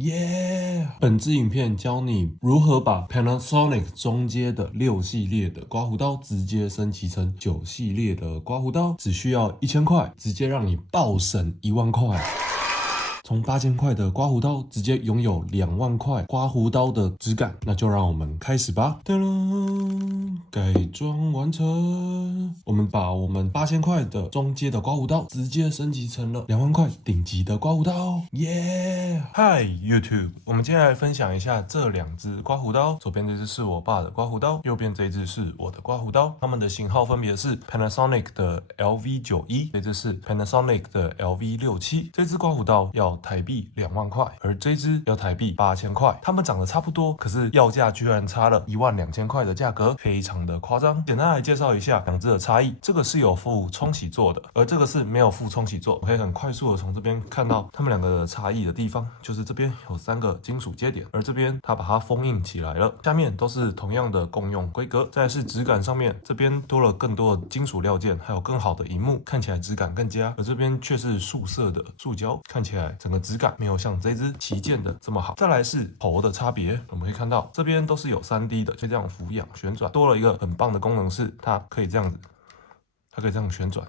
耶！本支影片教你如何把 Panasonic 中阶的6系列的刮胡刀直接升级成9系列的刮胡刀，只需要1000块，直接让你爆省1万块。从8000块的刮胡刀直接拥有2万块刮胡刀的质感，那就让我们开始吧。噔噔，改装完成。我们把我们8000块的中阶的刮胡刀直接升级成了2万块顶级的刮胡刀，耶！嗨 YouTube， 我们接下来分享一下这2支刮胡刀，左边这支是我爸的刮胡刀，右边这一支是我的刮胡刀，它们的型号分别是 Panasonic 的 LV91， 这支是 Panasonic 的 LV67， 这支刮胡刀要台币2万块，而这支要台币8000块，它们长得差不多，可是要价居然差了12000块的价格，非常的夸张。简单来介绍一下2支的差异，这个是有附冲洗座的，而这个是没有附冲洗座。我可以很快速的从这边看到它们2个的差异的地方，就是这边有3个金属接点，而这边它把它封印起来了，下面都是同样的共用规格。再来是质感上面，这边多了更多的金属料件，还有更好的萤幕，看起来质感更佳，而这边却是素色的塑胶，看起来整个质感没有像这支旗舰的这么好。再来是头的差别，我们可以看到这边都是有3D 的，就这样俯仰旋转，多了一个很棒的功能是它可以这样子，它可以这样旋转，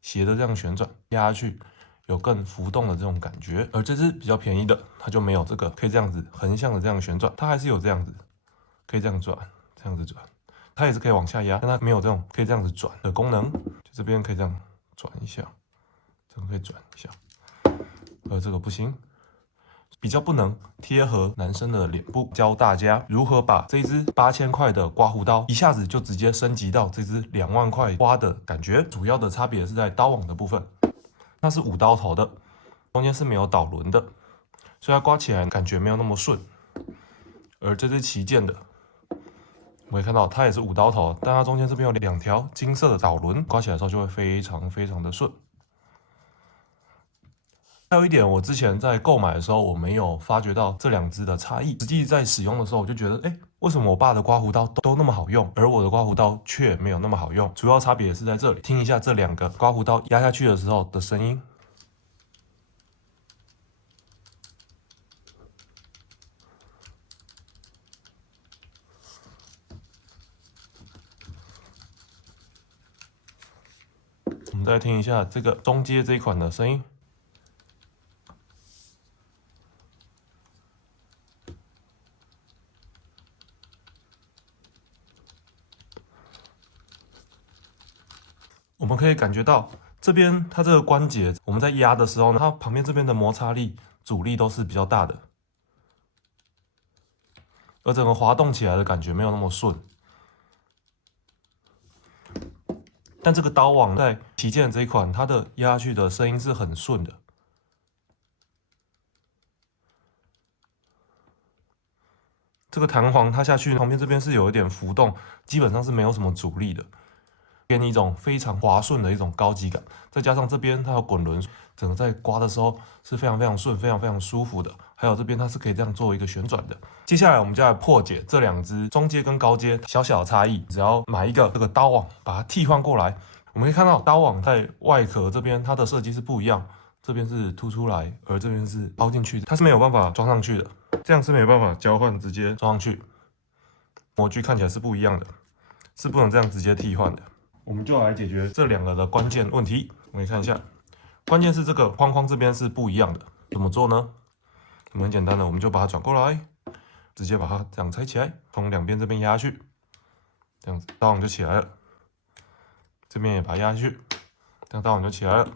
斜的这样旋转，压下去有更浮动的这种感觉。而这支比较便宜的，它就没有这个可以这样子横向的这样旋转，它还是有这样子可以这样转，这样子转，它也是可以往下压，但它没有这种可以这样子转的功能。就这边可以这样转一下，这个可以转一下，而这个不行，比较不能贴合男生的脸部。教大家如何把这支8000块的刮胡刀一下子就直接升级到这支2万块刮的感觉。主要的差别是在刀网的部分，它是5刀头的，中间是没有导轮的，所以它刮起来感觉没有那么顺。而这支旗舰的，我可以看到它也是5刀头，但它中间这边有2条金色的导轮，刮起来的时候就会非常的顺。还有一点，我之前在购买的时候，我没有发觉到这2支的差异。实际在使用的时候，我就觉得，为什么我爸的刮胡刀都那么好用，而我的刮胡刀却没有那么好用？主要差别是在这里。听一下这2个刮胡刀压下去的时候的声音。我们再听一下这个中阶这一款的声音。我们可以感觉到这边它这个关节，我们在压的时候呢，它旁边这边的摩擦力、阻力都是比较大的，而整个滑动起来的感觉没有那么顺。但这个刀网在旗舰这一款，它的压下去的声音是很顺的。这个弹簧它下去旁边这边是有一点浮动，基本上是没有什么阻力的，给你一种非常滑顺的一种高级感。再加上这边它有滚轮，整个在刮的时候是非常顺、非常舒服的。还有这边它是可以这样做一个旋转的。接下来我们就来破解这2支中阶跟高阶小小的差异。只要买一个这个刀网，把它替换过来，我们可以看到刀网在外壳这边它的设计是不一样，这边是凸出来，而这边是凹进去的，它是没有办法装上去的，这样是没有办法交换直接装上去，模具看起来是不一样的，是不能这样直接替换的。我们就来解决这2个的关键问题。我们看一下，关键是这个框框这边是不一样的，怎么做呢？我们很简单的，我们就把它转过来，直接把它这样拆起来，从2边这边压下去，这样子刀网就起来了。这边也把它压下去，这样刀网就起来了。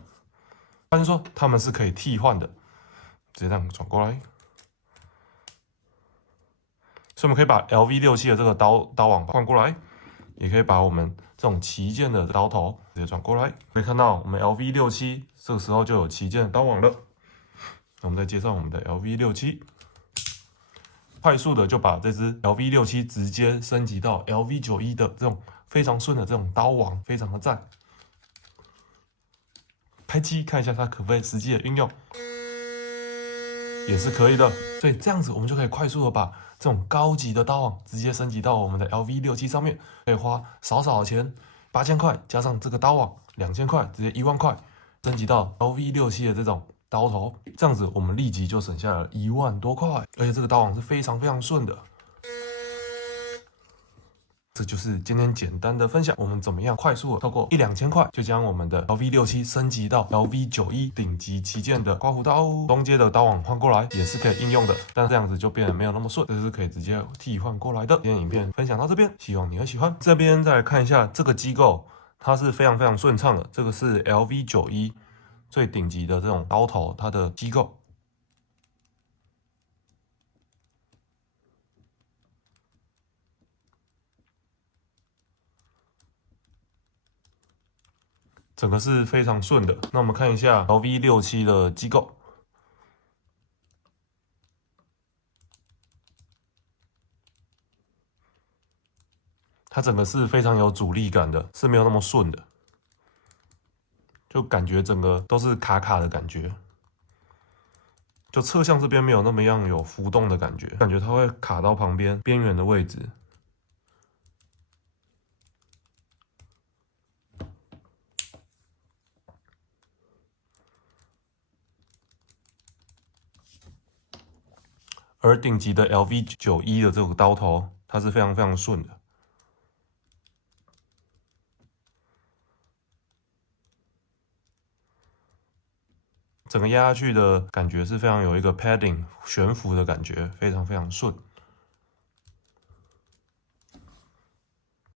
发现说它们是可以替换的，直接这样转过来。所以我们可以把 LV67的这个刀网换过来，也可以把我们这种旗舰的刀头直接转过来。可以看到我们 LV67这个时候就有旗舰的刀网了。那我们再接上我们的 LV67， 快速的就把这支 LV67直接升级到 LV91的这种非常顺的这种刀网，非常的赞。开机看一下它可不可以实际的运用，也是可以的。所以这样子我们就可以快速的把这种高级的刀网直接升级到我们的 LV67上面，可以花少的钱，8000块加上这个刀网2000块，直接1万块升级到 LV67的这种刀头，这样子我们立即就省下了1万多块，而且这个刀网是非常非常顺的。这就是今天简单的分享，我们怎么样快速的透过1、2千块就将我们的 LV67升级到 LV91顶级旗舰的刮胡刀，中阶的刀网换过来也是可以应用的，但这样子就变得没有那么顺，这是可以直接替换过来的。今天影片分享到这边，希望你会喜欢。这边再来看一下这个机构，它是非常非常顺畅的，这个是 LV91最顶级的这种刀头，它的机构。整个是非常顺的。那我们看一下 LV67的机构，它整个是非常有阻力感的，是没有那么顺的，就感觉整个都是卡卡的感觉，就侧向这边没有那么样有浮动的感觉，感觉它会卡到旁边边缘的位置。而顶级的 LV91的这个刀头，它是非常非常顺的，整个压下去的感觉是非常有一个 padding 悬浮的感觉，非常非常顺。